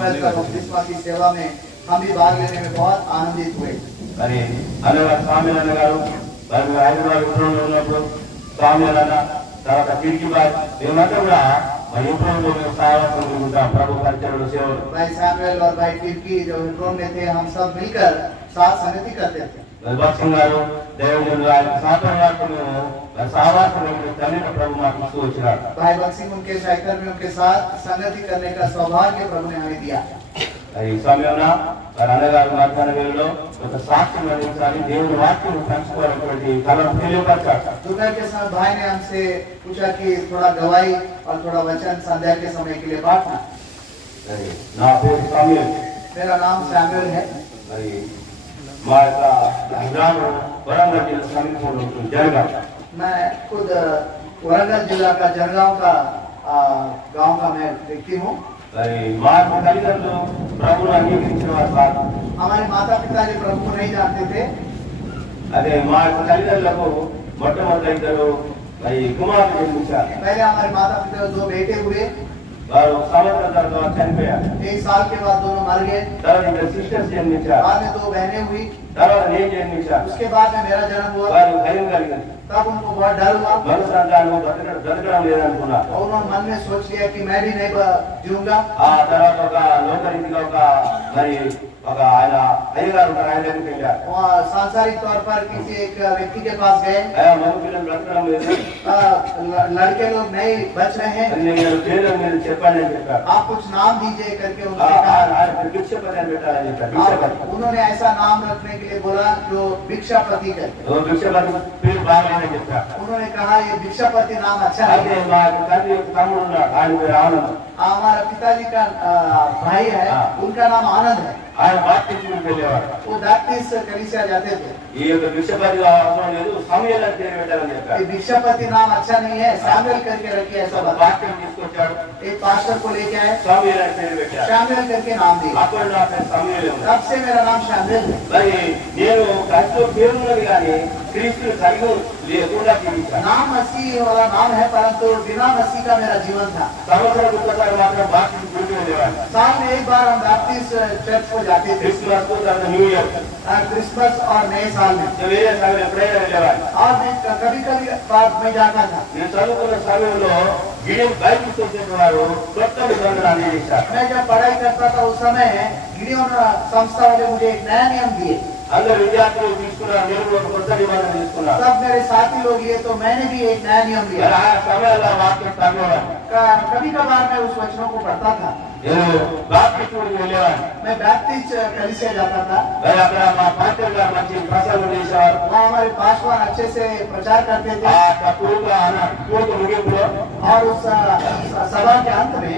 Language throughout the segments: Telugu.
दोपहर का बपतिस्मा की सेवा में हम भी भाग लेने में बहुत आनंदित हुए। మరి అన్నగారు స్వామి అన్నగారు మరి హైదరాబాద్ విప్లవంలో ఉన్నప్పుడు స్వామి అన్న తర్వాత కిటికీ బాయ్ మేమంతా కూడా మరి విప్లవంలో మేము సహాయపడుతూ ఉంటాం ప్రభు పరిచయంలో సేవలు. भाई सैमुअल और भाई टिर्की जो विप्लव में थे हम सब मिलकर साथ संगति करते थे। భక్సింగ్ గారు దైవజనులు ఆయన సాధనకు మేము సహవాసంలో తల్లిన ప్రభు మాకు ఇస్తూ వచ్చినాడు. भाई बक्सिंग उनके सहकर्मी उनके साथ संगति करने का सौभाग्य प्रभु ने हमें दिया। ఈ సమయంలో మరి అన్నగారు మధ్యాహ్న వేళలో ఒక సాక్ష్యం అందించాలి, దేవుని వాక్యం పంచుకోవాలనేటువంటి కలను తెలియపరచాలి. दोपहर के समय भाई ने हमसे पूछा कि थोड़ा गवाही और थोड़ा वचन संध्या के समय के लिए बांटना। నా పేరు సామ్యూయల్. मेरा नाम सैमुअल है। మరి మా యొక్క గ్రామం వరంగల్ జిల్లా సమీపంలో ఉంటుంది జనగాం. मैं खुद वरंगल जिला का जनगांव का गांव का मैं व्यक्ति हूँ। మరి మా తల్లిదండ్రులు ప్రభువును అంగీకరించిన వారు కాదు. हमारे माता पिता जी प्रभु को नहीं जानते थे। అదే మా తల్లిదండ్రులకు మొట్టమొదటి ఇద్దరు మరి కుమారులు జన్మించారు. पहले हमारे माता पिता को 2 बेटे हुए। వారు సంవత్సరం తర్వాత చనిపోయారు. 1 साल के बाद दोनों मर गए। తర్వాత ఇద్దరు సిస్టర్స్ జన్మించారు. बाद में 2 बहनें हुई। తర్వాత నేను జన్మించాను. उसके बाद में मेरा जन्म हुआ। వారు భయం కలిగింది. तब उनको बहुत डर हुआ మరు సంతానం బ్రతకడం లేదనుకున్నారు. और उन्होंने मन में सोच लिया कि मैं भी नहीं जीऊंगा। ఆ తర్వాత ఒక లోకరీతిగా మరి ఒక ఆయన అయ్యగారు ఆయన దగ్గరికి వెళ్ళారు. वहाँ सांसारिक तौर पर किसी एक व्यक्ति के पास गए। మగ పిల్లలు బ్రతకడం లేదు, लड़के लोग नहीं बच रहे हैं, నేను పేరు మీరు చెప్పండి అని చెప్పారు. आप कुछ नाम दीजिए करके उनसे कहा। భిక్షపతి అని పెట్టాలని చెప్పారు. భిక్షపతి. उन्होंने ऐसा नाम रखने के लिए बोला जो भिक्षापति करके। భిక్షపతి పేరు బాగానే చెప్పారు. उन्होंने कहा ये भिक्षापति नाम अच्छा అయితే है। మా తండ్రి యొక్క తమ్ముడు ఉన్నాడు, ఆయన పేరు ఆనంద్. हमारा पिताजी का भाई है, उनका नाम आनंद है। ఆయన బాప్తిస్మం వెళ్ళేవాడు. वो बैप्टिस्ट कलीसिया जाते थे। ఈ యొక్క భిక్షపతి అవసరం లేదు, సమూయేలు అని పేరు పెట్టాలని చెప్పారు. ये भिक्षापति नाम अच्छा नहीं है, सैमुअल करके रखिए ऐसा बता। వాక్యం తీసుకొచ్చాడు, एक पास्टर को लेके आए, సమూయేలు అని పేరు పెట్టారు. सैमुअल करके नाम दिया। అప్పుడు నా పేరు సమూయేలు. तब से मेरा नाम सैमुअल है। మరి నేను క్రైస్తవ పేరున్నది కానీ క్రీస్తుని కలిగి లేకుండా జీవించాను. नाम मसीह वाला नाम है, परंतु बिना मसीह का मेरा जीवन था। సంవత్సరం ఒక్కసారి మాత్రం బాప్తిస్మం గుడికి వెళ్ళేవాడు. साल में एक बार हम बैप्टिस्ट चर्च को जाते थे, క్రిస్మస్ తర్వాత న్యూ ఇయర్ क्रिसमस और नए साल में। వేరే సమయం ఎప్పుడైనా వెళ్ళేవాడు. और मैं कभी कभी बात में जाता था। నేను చదువుకున్న సమయంలో గిడియన్ బైబిల్ చేసిన వారు కొత్త నిబంధన అందజేశారు. मैं जब पढ़ाई करता था उस समय गिडियोन संस्था वाले मुझे एक नया नियम दिए। అందరు విద్యార్థులు తీసుకున్నారు, నేను ఒక కొత్త నిబంధన తీసుకున్నాను. सब मेरे साथी लोग लिए तो मैंने भी एक नया नियम మరి लिया। ఆ సమయంలో వాక్యం చదివేవాడు. कभी कभार मैं उस वचनों को पढ़ता था। నేను బాప్తిస్మం వెళ్ళేవాడు. मैं बैप्टिस्ट कलीसिया जाता था। మరి అక్కడ మా పాస్టర్ గారు మంచి ప్రసంగం చేసేవారు. वहाँ हमारे पासवान अच्छे से प्रचार करते थे। ఆ పూర్తి ముగింపులో और उस सभा के अंत में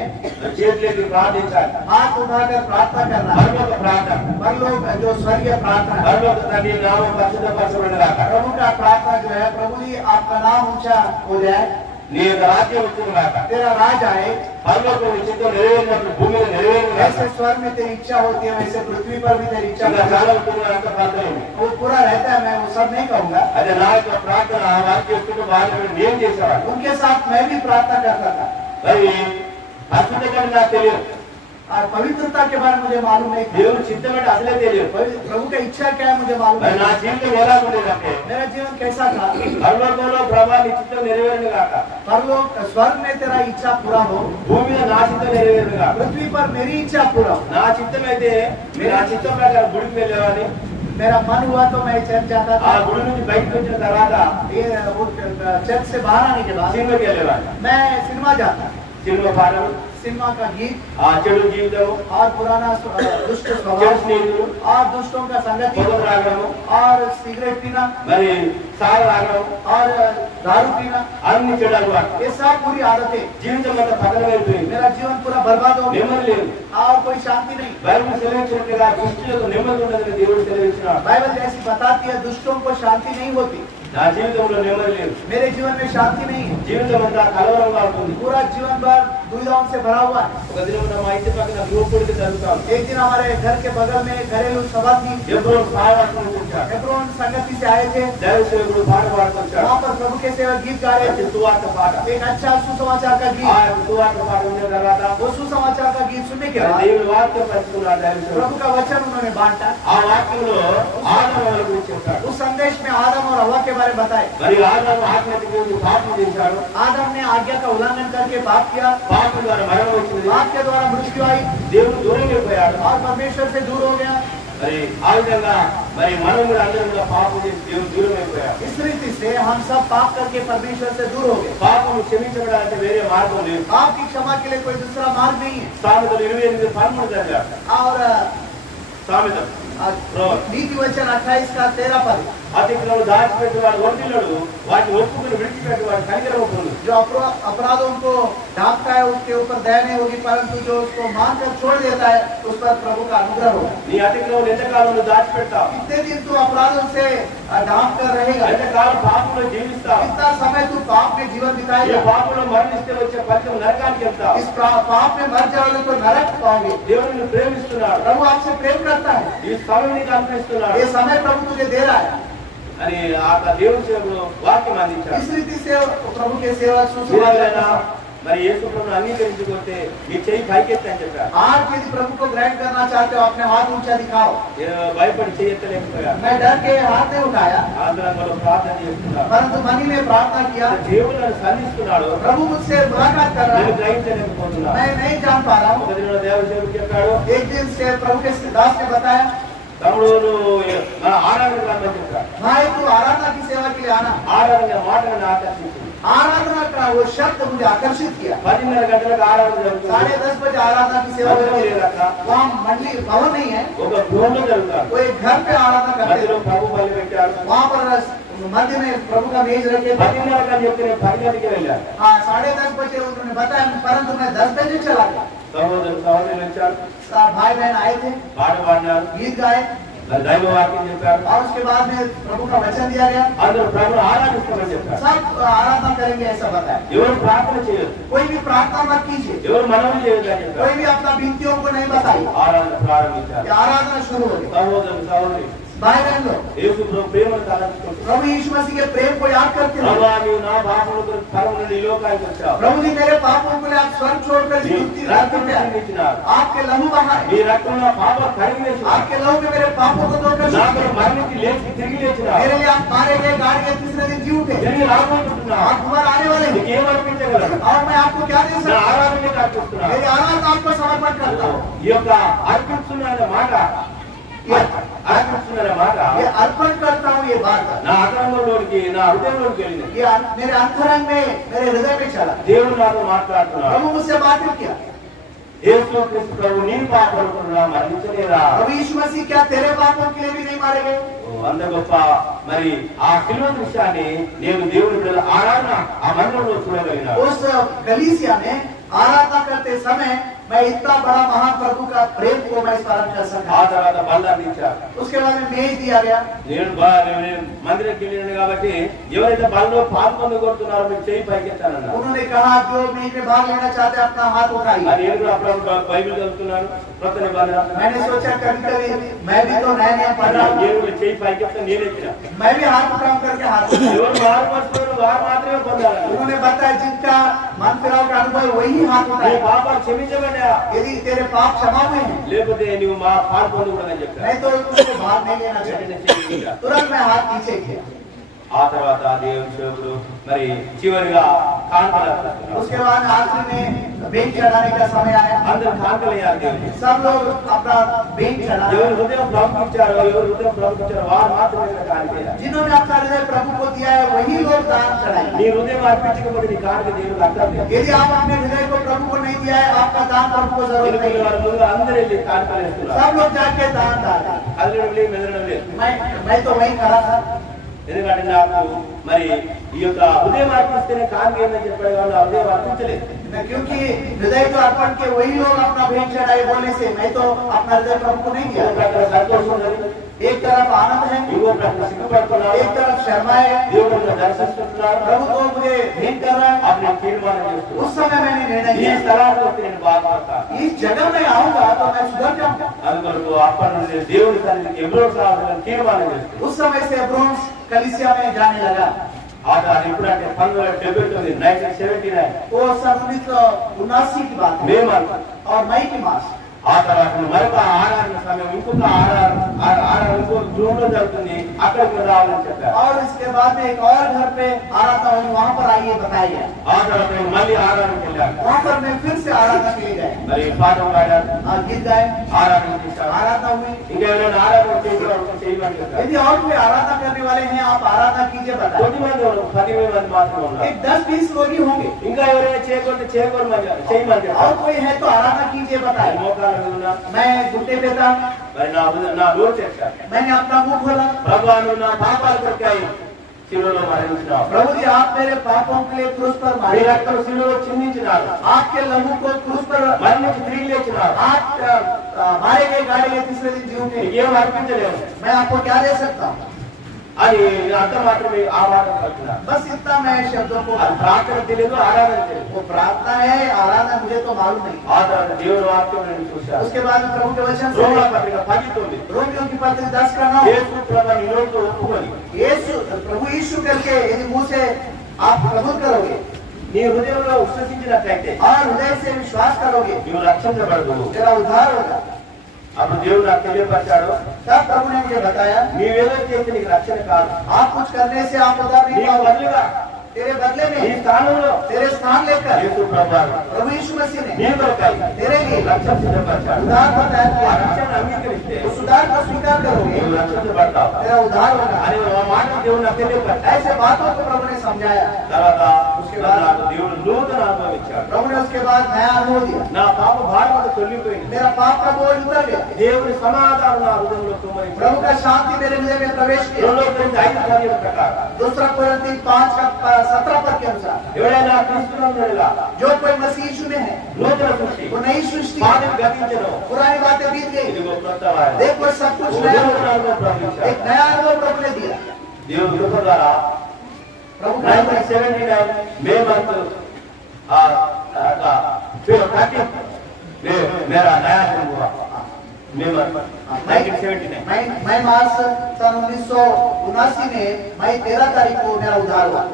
చేతులెత్తి ప్రార్థించాలి. हाथ उठाकर प्रार्थना करना। పరలోక ప్రార్థన. परलोक जो स्वर्गीय प्रार्थना, పరలోక తండ్రి నామం పరిశుద్ధపరచబడుగాక. प्रभु का प्रार्थना जो है, प्रभु जी आपका नाम ऊंचा हो जाए, నీ యొక్క రాజ్యం వచ్చుగాక. तेरा राज आए, పరలోకం నీ చిత్తం నెరవేరినట్లు భూమి మీద నెరవేరుగాక. जैसे स्वर्ग में तेरी इच्छा होती है वैसे पृथ्वी पर भी तेरी इच्छा ఇంకా होती చాలా है। ఉంటుంది అంత ప్రార్థన ఉంది. वो पूरा रहता है, मैं वो सब नहीं कहूंगा। అదే నా యొక్క ప్రార్థన వాక్య బాగా నేను చేసేవాడు. उनके साथ मैं भी प्रार्थना करता था। మరి అద్భుతంగా నాకు తెలియదు, और पवित्रता के बारे में मुझे मालूम नहीं था। దేవుని చిత్తం అంటే అసలే తెలియదు. प्रभु का इच्छा क्या है मुझे मालूम మరి नहीं నా था। జీవితం ఎలా ఉండేదంటే मेरा जीवन कैसा था, పరలోకంలో ప్రభా నీ చిత్తం నెరవేరుగాక, परलोक स्वर्ग में तेरा इच्छा पूरा हो, భూమి మీద నా చిత్తం నెరవేరుగాక. पृथ्वी पर मेरी इच्छा पूरा हो। నా చిత్తం అయితే మీరు ఆ చిత్తం ప్రకారం గుడికి వెళ్ళేవాడిని. मेरा मन हुआ तो मैं चर्च जाता ఆ था। గుడి నుంచి బయటకు వచ్చిన తర్వాత ये वो चर्च से बाहर आने के बाद సినిమాకి వెళ్ళేవాడిని. मैं सिनेमा जाता। సినిమా పాటలు, सिनेमा का गीत ఆ చెడు జీవితం, और पुराना दुष्ट చెడు स्वभाव స్నేహితులు, और दुष्टों का संगति పొగ త్రాగడము, और सिगरेट पीना మరి సాగు తాగడం, और दारू पीना, అన్ని చెడు అలవాటు. ये सब पूरी आदतें। జీవితం అంతా పతనమైపోయింది. मेरा जीवन पूरा बर्बाद हो गया నెమ్మది లేదు. और कोई शांति नहीं। బైబిల్ సెలవించినట్లుగా దుష్టులకు నెమ్మది ఉండదని దేవుడు సెలవించినాడు. बाइबल जैसी बताती है दुष्टों को शांति नहीं होती। నా జీవితంలో నెమ్మది లేదు. मेरे जीवन में शांति नहीं है। జీవితం అంతా కలవరంగా ఉంటుంది. पूरा जीवन भर दुविधाओं से भरा हुआ है। ఒక దినం మా ఇంటి పక్కన గ్రూప్ కొడుకు జరుగుతాం. एक दिन हमारे घर के बगल में घरेलू सभा थी। ఎప్పుడో సావాసం వచ్చారు. हेब्रोन संगति से आए थे। దైవ సేవకుడు పాట పాడుతుంటాడు. वहाँ पर प्रभु के सेवक गीत गा रहे थे, సువార్త పాట. एक अच्छा सुसमाचार का ఆ गीत। సువార్త పాట విన్న తర్వాత वो सुसमाचार का गीत सुनने के बाद దేవుని వాక్యం పంచుకున్నాడు దైవ సేవకుడు. प्रभु का वचन उन्होंने बांटा। ఆ వాక్యంలో ఆదాము గురించి చెప్పాడు. उस संदेश में आदम और हवा के बारे में बताए। మరి ఆదాము ఆత్మహత్య చేసి పాపం చేశాడు. आदम ने आज्ञा का उल्लंघन करके पाप किया, పాపం ద్వారా మరణం వచ్చింది. पाप के द्वारा मृत्यु आई దేవుడు దూరం అయిపోయాడు. और परमेश्वर से दूर हो गया। మరి ఆ విధంగా మరి మనం కూడా అందరం కూడా పాపం చేసి దేవుడు దూరం అయిపోయాడు. इस रीति से हम सब पाप करके परमेश्वर से दूर हो गए। పాపం క్షమించబడాలంటే వేరే మార్గం లేదు. पाप की क्षमा के लिए कोई दूसरा मार्ग नहीं है। సామెతలు 28:13 చదివారు. और సామెతలు नीति वचन 28 का 13 पद, అతిక్రమం దాచిపెట్టేవాడు వర్ధిల్లుడు, వాటిని ఒప్పుకుని విడిచిపెట్టేవాడు కనికరం పొందును. जो अपराधों को ढांपता है उसके ऊपर दया नहीं होगी, परंतु जो उसको मानकर छोड़ देता है उस पर प्रभु का अनुग्रह होगा। నీ అతిక్రమం ఎంతకాలం నువ్వు దాచిపెడతావు? कितने दिन तू अपराधों से ढांप कर रहेगा? ఎంతకాలం పాపంలో జీవిస్తావు? कितना समय तू पाप में जीवन ఈ बिताएगा? పాపంలో మరణిస్తే వచ్చే ఫలితం నరకానికి వెళ్తావు. इस पाप में मर जाओगे तो नरक पाओगे। దేవుడు నిన్ను ప్రేమిస్తున్నాడు. प्रभु आपसे प्रेम करता है, ఈ సమయం నీకు అనిపిస్తున్నాడు ये समय प्रभु तुझे दे रहा है। అని ఆ దేవుని సేవకుడు వాక్యం అందించాడు. इस रीति से प्रभु के सेवक మీరెవరైనా सुसमाचार మరి యేసు ప్రభువును అంగీకరించకపోతే మీ చెయ్యి పైకెత్తి అని చెప్పారు. आज यदि प्रभु को ग्रहण करना चाहते हो अपने हाथ ऊंचा दिखाओ। నేను భయపడి చేయలేకపోయాను. मैं डर के हाथ नहीं उठाया, ఆంధ్రంలో ప్రార్థన చేస్తున్నాను. परंतु मन ही में प्रार्थना किया। దేవుడు సంధిస్తున్నాడు. प्रभु मुझसे मुलाकात कर रहा నేను है, గ్రహించలేకపోతున్నాను. मैं नहीं जान पा रहा हूँ। ఒక దిన దేవసేవకుడు చెప్పాడు, एक दिन से प्रभु के दास ने बताया, తమ్ముడు నువ్వు మన ఆరాధన రమ్మని చెప్పాడు. भाई तू आराधना की सेवा के लिए आना। ఆరాధన మాటను ఆకర్షించింది. आराधना का वो शब्द मुझे आकर्षित किया। 10:30 గంటలకు ఆరాధన జరుగుతుంది. 10:30 बजे आराधना की सेवा మందిరం होती है। లేదక్క. वहाँ मंदिर भवन नहीं है, ఒక గృహంలో జరుగుతారు. वो एक घर पे आराधना करते మధ్యలో हैं। ప్రభు బలి పెట్టారు. वहाँ पर मध्य में प्रभु का मेज रखे थे। 10:30 అని చెప్తే నేను 10 గంటలకి వెళ్ళాను. हाँ 10:30 बजे उन्होंने बताया, परंतु मैं 10 बजे चला गया। సహోదరు సహోదరులు వచ్చారు, भाई बहन आए थे, పాట పాడినారు, गीत गाए మరి దైవ వాక్యం చెప్పారు. और उसके बाद में प्रभु का वचन दिया गया। అందరూ ప్రభువును ఆరాధిస్తామని చెప్పారు. सब आराधना करेंगे ऐसा बताया। ఎవరు ప్రార్థన చేయొద్దు, कोई भी प्रार्थना मत कीजिए, ఎవరు మనవి చేయొద్దని చెప్పారు. कोई भी अपना विनतियों को नहीं बताइए। ఆరాధన ప్రారంభించారు. ये आराधना शुरू हो गई। సహోదరు సహోదరి भाई बहन लोग యేసు ప్రభు ప్రేమను తలంచుకుంటారు. प्रभु यीशु मसीह के प्रेम को याद करते हैं। ప్రభువా నీవు నా పాపముల కొరకు పరమ నుండి ఈ లోకానికి వచ్చావు. प्रभु जी मेरे पापों के लिए आप स्वर्ग छोड़कर నీ मुक्ति రక్తం रखते हैं। చిందించినారు. आपके लहू बहाए, నీ రక్తం నా పాప కడిగివేసినారు. आपके लहू में मेरे पापों को धोकर నా కొరకు మరణించి లేచి తిరిగి లేచినారు. मेरे लिए आप मारे गए, गाड़ गए, तीसरे दिन जी उठे। తిరిగి రాబోతున్నావు. आप दोबारा आने वाले हैं నీకేం అర్పించగలరు? और मैं आपको क्या दे నా सकता हूँ? ఆరాధనకి అర్పిస్తున్నాను. मेरी आराधना आपको समर्पण करता हूँ। ఈ యొక్క అర్పిస్తున్న మాట, అర్పిస్తున్న మాట ये अर्पण करता हूँ, ये बात నా అంతరంగంలోనికి నా హృదయంలోకి వెళ్ళింది. ये मेरे अंतरंग में, मेरे हृदय में चला। దేవుడు నాతో మాట్లాడుతున్నాడు. प्रभु मुझसे बातें किया। యేసు క్రీస్తు ప్రభు నీ పాపల కొరకు మరణించలేదా? प्रभु यीशु मसीह क्या तेरे पापों के लिए भी नहीं मारे गए? అంత గొప్ప మరి ఆ శిలువ దృశ్యాన్ని నేను దేవుని బిడ్డల ఆరాధన ఆ మందిరంలో చూడగలిగినా. उस कलीसिया में आराधना करते समय मैं इतना बड़ा महान प्रभु का प्रेम को मैं स्मरण कर ఆ सका। తర్వాత బల్ల అందించారు. उसके बाद में मेज दिया गया। నేను మందిరంకి వెళ్ళాను కాబట్టి ఎవరైతే బల్లో పాల్పొందగొడుతున్నారో మీరు చేయి పైకెత్తానన్నారు. उन्होंने कहा जो मेज में भाग लेना चाहते हैं अपना हाथ उठाइए। మరి నేను కూడా అప్పుడు బైబిల్ చదువుతున్నాను, కొత్త నిబంధన. मैंने सोचा कभी कभी मैं भी तो नया नया पढ़ रहा हूँ, నేను కూడా చేయి పైకెత్తా నేనెత్తిన. मैं भी हाथ उठाऊं करके हाथ उठाया। ఎవరు మారుపరుచుకోరు వారు మాత్రమే పొందాలి. उन्होंने बताया जिनका मन फिराव का अनुभव वही हाथ నీ उठाए। పాపాలు క్షమించబడ్డా, यदि तेरे पाप क्षमा हुए हैं, లేకపోతే నువ్వు మా పాల్పొందకూడదని చెప్పారు. नहीं तो उसको भाग नहीं लेना चाहिए। तुरंत मैं हाथ नीचे किया। ఆ తర్వాత దేవుని సేవకుడు మరి చివరిగా కాంతలు అర్పిస్తున్నారు. उसके बाद आखिर में बेंच चढ़ाने का समय आया। అందరూ కాంతలయ్యారు దేవుని. सब लोग अपना बेंच चढ़ा। ఎవరు హృదయం ప్రముఖించారో, ఎవరు హృదయం ప్రముఖించారో వారు మాత్రమే కానిపోయారు. जिन्होंने अपना हृदय प्रभु को दिया है वही लोग दान चढ़ाएंगे। నీ హృదయం అర్పించకపోతే నీ కానుక దేవునికి అర్థం లేదు. यदि आप अपने हृदय को प्रभु को नहीं दिया है, आपका दान प्रभु को जरूरत ఎందుకంటే नहीं है। వారి ముందు అందరూ వెళ్ళి కానుకలు వేస్తున్నారు. सब लोग जाके दान डालें। కదలడం లేదు, మెదలడం లేదు. मैं तो वहीं खड़ा था। ఎందుకంటే నాకు మరి ఈ యొక్క హృదయం అర్పిస్తేనే కానుక ఏందని చెప్పాడు వాళ్ళు ఆ హృదయం అర్పించలేదు. क्योंकि हृदय को अर्पण के वही लोग अपना भेंट चढ़ाए बोलने से मैं तो अपना हृदय प्रभु को नहीं दिया। అక్కడ సంతోషం ఉన్నది. एक तरफ आनंद है, ఇంకో ప్రశ్న సిగ్గుపడుతున్నారు, एक तरफ शर्माए है। దేవుడు దర్శిస్తున్నారు, प्रभु को मुझे भेंट कर रहा है। అప్పుడు నేను తీర్మానం చేస్తున్నాను, उस समय मैंने निर्णय ఈ किया, స్థలానికి వస్తే నేను బాధపడతాను. इस जगह में आऊंगा तो मैं सुधर जाऊंगा। అందుకొరకు అప్పటి నుండి దేవుడి సన్నిధికి ఎబ్రోన్ రావాలని తీర్మానం చేస్తున్నాను. उस समय से एब्रोन कलीसिया में जाने लगा। అది ఎప్పుడంటే 1979 1979 वो सन 1979 की बात మే है మంత్. और मई की मास। ఆ తర్వాత మరొక ఆరాధన సమయం ఇంకొక ఆరాధన ఇంకో జూన్ లో జరుగుతుంది, అక్కడికి రావాలని చెప్పారు. और इसके बाद में एक और घर पे आराधना हुई, वहाँ पर आइए बताइए। ఆ తర్వాత నేను మళ్ళీ ఆరాధనకి వెళ్ళాను. वहाँ पर मैं फिर से आराधना के लिए गए, మరి పాఠం పాడాను, गीत गाए, ఆరాధన చేశాను. आराधना हुई। ఇంకా ఎవరైనా ఆరాధన చేయమని చెప్పారు. यदि और कोई आराधना करने वाले हैं, आप आराधना कीजिए बताइए। కొద్ది మంది ఉన్నారు, 10 మంది మాత్రమే ఉన్నారు. एक 10-20 लोग ही होंगे। ఇంకా ఎవరైనా చేయమని और చెప్పారు. कोई है तो आराधना कीजिए बताइए। మోకాళ్ళ మీద ఉన్నా, मैं घुटने पे था, మరి నా నోరు తెచ్చాను. मैंने अपना मुंह खोला। ప్రభువా నువ్వు నా పాపాల కొరకై శిలువలో మరణించినావు, प्रभु जी आप मेरे पापों के लिए क्रूस पर నీ मारे, రక్తం శిలువలో చిందించినారు, आपके लहू को क्रूस पर మరణించి తిరిగి లేచినారు. आप मारे गए, गाड़े गए, तीसरे दिन जी उठे। ఏం అర్పించలేము मैं आपको क्या दे सकता हूँ? అని అంత మాత్రమే ఆ మాట పలుకున్నారు. बस इतना मैं शब्दों को, అది ప్రార్థన తెలియదు, ఆరాధన తెలియదు. वो प्रार्थना है, आराधना मुझे तो मालूम नहीं। ఆ తర్వాత దేవుని వాక్యం నేను చూశాను. उसके बाद में प्रभु के वचन రోమా से పత్రిక 10:9 रोमियों की पत्री 10 का 9, యేసు ప్రభువుని నీ నోటితో ఒప్పుకొని यीशु प्रभु यीशु करके यदि मुंह से आप कबूल करोगे నీ హృదయంలో విశ్వసించినట్లయితే और हृदय से विश्वास करोगे, నీవు రక్షించబడదు. तेरा उद्धार होगा। అప్పుడు దేవుడు నాకు తెలియపరిచాడు, तब प्रभु ने मुझे बताया, నీవేదో చేస్తే నీకు రక్షణ కాదు, आप कुछ करने से आप उद्धार नहीं నీకు पाओगे। బదులుగా तेरे बदले నీ में, స్థానంలో तेरे स्थान लेकर యేసు ప్రభువు प्रभु यीशु मसीह నీ ने కొరకై तेरे लिए రక్షణ సిద్ధపరిచాడు. उद्धार बताया ఆ किया। రక్షణ అంగీకరిస్తే उस उद्धार को स्वीकार करोगे, నీవు రక్షించబడతావు तेरा उद्धार होगा। అని ఆ మాట దేవుడు నాకు తెలియపరిచాడు. ऐसे बातों को प्रभु ने समझाया। తర్వాత నాకు దేవుడు నూతన అనుభవం ఇచ్చాడు. प्रभु ने उसके बाद नया अनुभव दिया, నా పాప భారం అంతా తొలగిపోయింది. मेरा पाप का बोझ उतर गया, దేవుని సమాధానం నా హృదయంలో కుమ్మరించాడు. प्रभु का शांति मेरे हृदय में प्रवेश किया। 2 కొరింథీ 5:17 ప్రకారం 2 कोरिन्थी 5:17 के अनुसार ఎవరైనా క్రీస్తునందుగా जो कोई मसीह यीशु में है నూతన సృష్టి, वो नई सृष्टि है। పాతవి గతించెను, पुरानी बातें बीत गई, ఇదిగో క్రొత్త వారు. देखो सब कुछ नया हो गया। एक नया अनुभव प्रभु ने दिया। దేవుని కృప ద్వారా प्रभु का 1979 మే మంత్ मेरा नया जन्म हुआ మే మంత్ 1979. मई मास सन 1979 में मई 13 तारीख को मेरा उद्धार हुआ।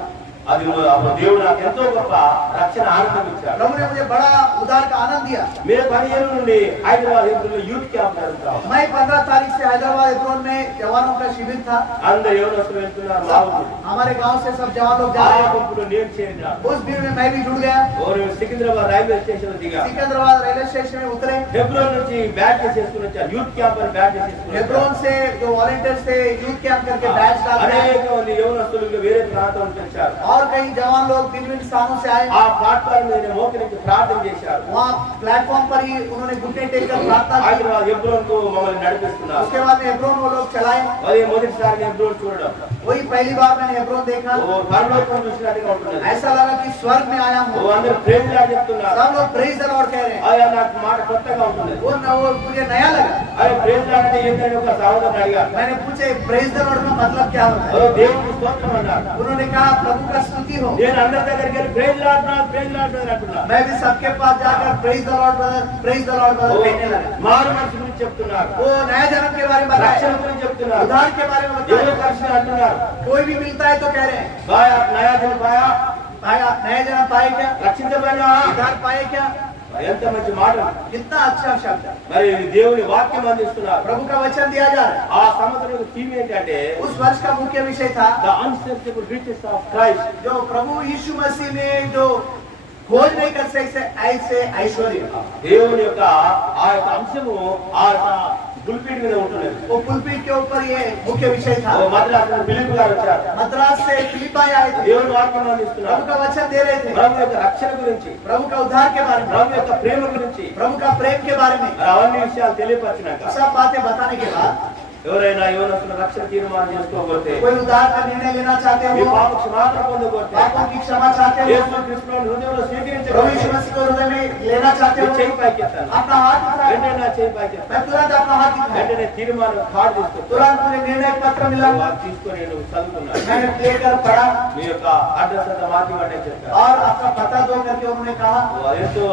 అది అప్పుడు దేవుడు నాకు ఎంతో గొప్ప రక్షణ ఆనందం ఇచ్చాడు. प्रभु ने मुझे बड़ा उद्धार का आनंद दिया। మే 15 నుండి హైదరాబాద్ లో యూత్ క్యాంప్ జరుగుతా ఉంది. मई 15 तारीख से हैदराबाद एब्रोन में जवानों का शिविर था। అందరూ యవనస్తులు వెళ్తున్నారు, రావులు. हमारे गांव से सब जवान लोग ఆ जा रहे हैं। గుంపులో నేను చేరినా. उस भीड़ में मैं भी जुड़ गया। और సికింద్రాబాద్ రైల్వే స్టేషన్ లో దిగా. सिकंदराबाद रेलवे स्टेशन में उतरे। హెబ్రోన్ నుంచి బ్యాచ్ చేసుకుని వచ్చారు, యూత్ క్యాంప్ అని బ్యాచ్ చేసుకుని हेब्रोन से जो वॉलंटियर्स थे यूथ कैंप करके बैच डाल रहे అనేక हैं। మంది యవనస్తులు వేరే ప్రాంతం నుంచి వచ్చారు. और कई जवान लोग भिन्न स्थानों से आए। ఆ ప్లాట్ఫామ్ మీద మోకరించి ప్రార్థన చేశారు. वहाँ प्लेटफॉर्म पर ही उन्होंने घुटने टेक कर प्रार्थना की। హైదరాబాద్ హెబ్రోన్ కు మమ్మల్ని నడిపిస్తున్నారు. उसके बाद में हेब्रोन वो लोग चलाए। అది మొదటిసారి హెబ్రోన్ చూడడం, वही पहली बार मैंने हेब्रोन देखा। ఓ పరలోకం చూసినట్టుగా ఉంటుంది. ऐसा लगा कि स्वर्ग में आया ఓ हूँ। అందరూ ప్రేజ్ లా చెప్తున్నారు. सब लोग प्रेज द लॉर्ड कह रहे हैं। ఆయా నాకు మాట కొత్తగా ఉంటుంది. वो मुझे नया लगा। అరే ప్రేజ్ లా అంటే ఏంటని ఒక సహోదరుడు అడిగారు. मैंने पूछे प्रेज द लॉर्ड का मतलब क्या होता ఓ है? దేవునికి స్తోత్రం అన్నారు. उन्होंने कहा प्रभु का स्तुति हो। నేను అందరి దగ్గరికి వెళ్ళి ప్రేజ్ లాడ్ అంటున్నా. मैं भी सबके पास जाकर praise the Lord brother, praise the Lord brother कहने लगा। మారు మనసు గురించి చెప్తున్నారు, वो नया जन्म के बारे में రక్షణ बताया, గురించి చెప్తున్నారు, उद्धार के बारे में ఎవరో बताया। కలిసి అంటున్నారు. कोई भी मिलता है तो कह रहे हैं भाई आप नया जन्म पाया, भाई आप नया जन्म पाए क्या, రక్షించబడినా. उद्धार पाए क्या? ఎంత మంచి మాట. कितना अच्छा शब्द है। మరి దేవుని వాక్యం అందిస్తున్నారు. प्रभु का वचन दिया जा रहा है। ఆ సంవత్సరం థీమ్ ఏంటంటే उस वर्ष का मुख्य विषय था the unsearchable riches of Christ. जो प्रभु यीशु मसीह ने जो खोज नहीं कर सकते ऐसे ऐश्वर्य। దేవుని యొక్క ఆ యొక్క అంశము ఆ యొక్క పుల్పిట్ మీద ఉంటుంది. वो पुलपीट के ऊपर ये मुख्य विषय था। ఓ మద్రాసు నుండి ఫిలిప్ గారు వచ్చారు. मद्रास से फिलिपाई आए थे। దేవుని వాక్యం అందిస్తున్నారు. प्रभु का वचन दे रहे थे, ప్రభు యొక్క రక్షణ గురించి, प्रभु का उद्धार के बारे में, ప్రభు యొక్క ప్రేమ గురించి, प्रभु का प्रेम के बारे में అవన్నీ విషయాలు తెలియపరిచినాక सब बातें बताने के बाद ఎవరైనా యోనస్తుల రక్షణ తీర్మానం చేసుకోకపోతే कोई उद्धार का निर्णय लेना चाहते మీ हो, పాప క్షమాపణ పొందకపోతే पापों की क्षमा चाहते हो, యేసు క్రీస్తును హృదయంలో प्रभु స్వీకరించకపోతే यीशु मसीह को हृदय में लेना चाहते हो, చేయి పైకెత్తాను अपना हाथ उठाओ। వెంటనే నా చేయి పైకెత్తాను मैं तुरंत अपना हाथ उठाया, వెంటనే తీర్మానం కార్డు తీసుకొచ్చాను तुरंत मुझे निर्णय पत्र मिला, అది తీసుకొని నేను చదువుకున్నాను मैंने लेकर पढ़ा మీ యొక్క అడ్రస్ అంతా మార్చి పట్టే చెప్పాను और आपका पता दो करके उन्होंने कहा। ఎంతో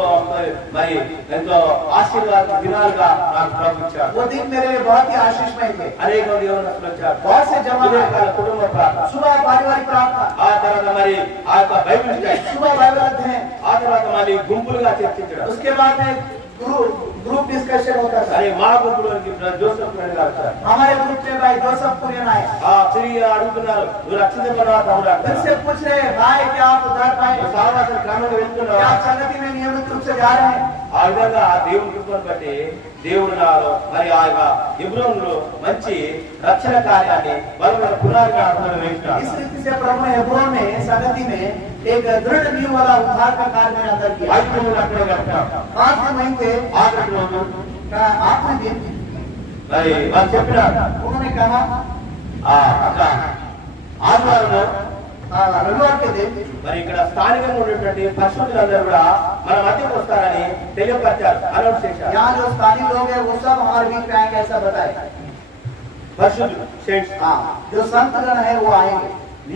మరి ఎంతో ఆశీర్వాద దినాలుగా నాకు ప్రభు ఇచ్చాడు वो दिन मेरे लिए बहुत ही आशीषमय थे। అనేక మంది యోనస్తులు వచ్చారు बहुत से जमा ఉదయకాల కుటుంబ ప్రార్థన सुबह पारिवारिक प्रार्थना, ఆ తర్వాత మరి ఆ యొక్క బైబిల్ స్టడీ सुबह बाइबल अध्ययन, ఆ తర్వాత మరి గుంపులుగా చర్చించడం उसके बाद में ग्रुप डिस्कशन होता था। అరే మా గుంపులోనికి జోసెఫ్ గారు వచ్చారు हमारे ग्रुप में भाई जोसेफ कुरियन आए, తిరిగి అడుగుతున్నారు నువ్వు రక్షించబడిన తమ్ముడు फिर से पूछ रहे हैं, भाई क्या आप उद्धार पाए? సావాసం క్రమంగా क्या వెళ్తున్నావా आप संगति में नियमित रूप से जा रहे हैं? ఆ విధంగా ఆ దేవుని కృపను బట్టి దేవుడు నాలో మరి ఆ యొక్క హెబ్రోనులో మంచి రక్షణ కార్యాన్ని బలమైన పునాదిగా అర్థం వేస్తున్నాడు इस रीति से प्रभु ने हेब्रोन में संगति में एक दृढ़ नींव वाला उद्धार का कार्य में अंदर किया। ఐదు అక్కడే కట్టాం 5 महीने थे, ఆఖరి రోజు आखिरी दिन మరి వాళ్ళు చెప్పినారు उन्होंने कहा అక్క ఆదివారంలో रविवार के दिन మరి ఇక్కడ స్థానికంగా ఉన్నటువంటి పరిశుద్ధులందరూ కూడా మన మధ్యకు వస్తారని తెలియపరిచారు అనౌన్స్ చేశారు यहाँ जो स्थानीय लोग हैं वो सब हमारे बीच में आएंगे ऐसा बताए। పరిశుద్ధులు saints. हाँ, जो संत गण है वो आएंगे।